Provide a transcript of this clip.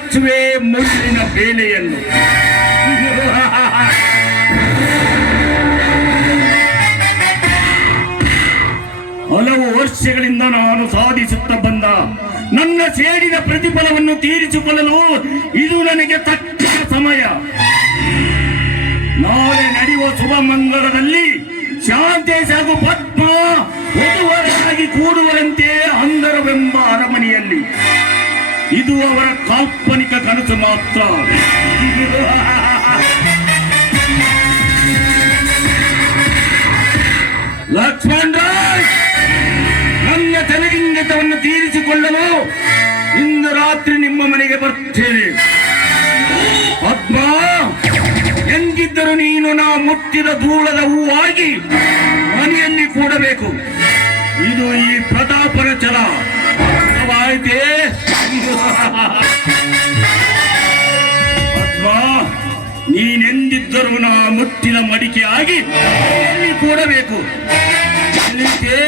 ಕಚ್ಚುವೆ ಮುಳ್ಳಿನ ಬೇಲೆಯನ್ನು. ಹಲವು ವರ್ಷಗಳಿಂದ ನಾನು ಸಾಧಿಸುತ್ತಾ ಬಂದ ನನ್ನ ಸೇಡಿನ ಪ್ರತಿಫಲವನ್ನು ತೀರಿಸಿಕೊಳ್ಳಲು ಇದು ನನಗೆ ತಕ್ಕ ಸಮಯ. ನಾಳೆ ನಡೆಯುವ ಶುಭ ಮಂಗಳದಲ್ಲಿ ಶಾಂತೇಶ್ ಹಾಗೂ ಪದ್ಮ ವಧುವರಾಗಿ ಕೂಡುವರಂತೆ ಅಂದರವೆಂಬ ಅರಮನೆಯಲ್ಲಿ. ಇದು ಅವರ ಕಾಲ್ಪನಿಕ ಕನಸು ಮಾತ್ರ. ಲಕ್ಷ್ಮಣ್ ರಾಜ್, ನನ್ನ ತಲೆಗಿಂಗಿತವನ್ನು ತೀರಿಸಿಕೊಳ್ಳಲು ಇಂದು ರಾತ್ರಿ ನಿಮ್ಮ ಮನೆಗೆ ಬರ್ತೇನೆ. ಪದ್ಮ, ಎಂದಿದ್ದರೂ ನೀನು ನಾ ಮುಟ್ಟಿದ ಧೂಳದ ಹೂವಾಗಿ ಮನೆಯಲ್ಲಿ ಕೂಡಬೇಕು. ಇದು ಈ ಪ್ರತಾಪನ ಛಲ. ಅರ್ಥವಾಯಿತೇ? ಪದ್ಮ, ನೀನೆಂದಿದ್ದರೂ ನಾ ಮುಟ್ಟಿದ ಮಡಿಕೆ ಆಗಿ ಮನೆಯಲ್ಲಿ ಕೂಡಬೇಕು. ತಿಳಿತೇ?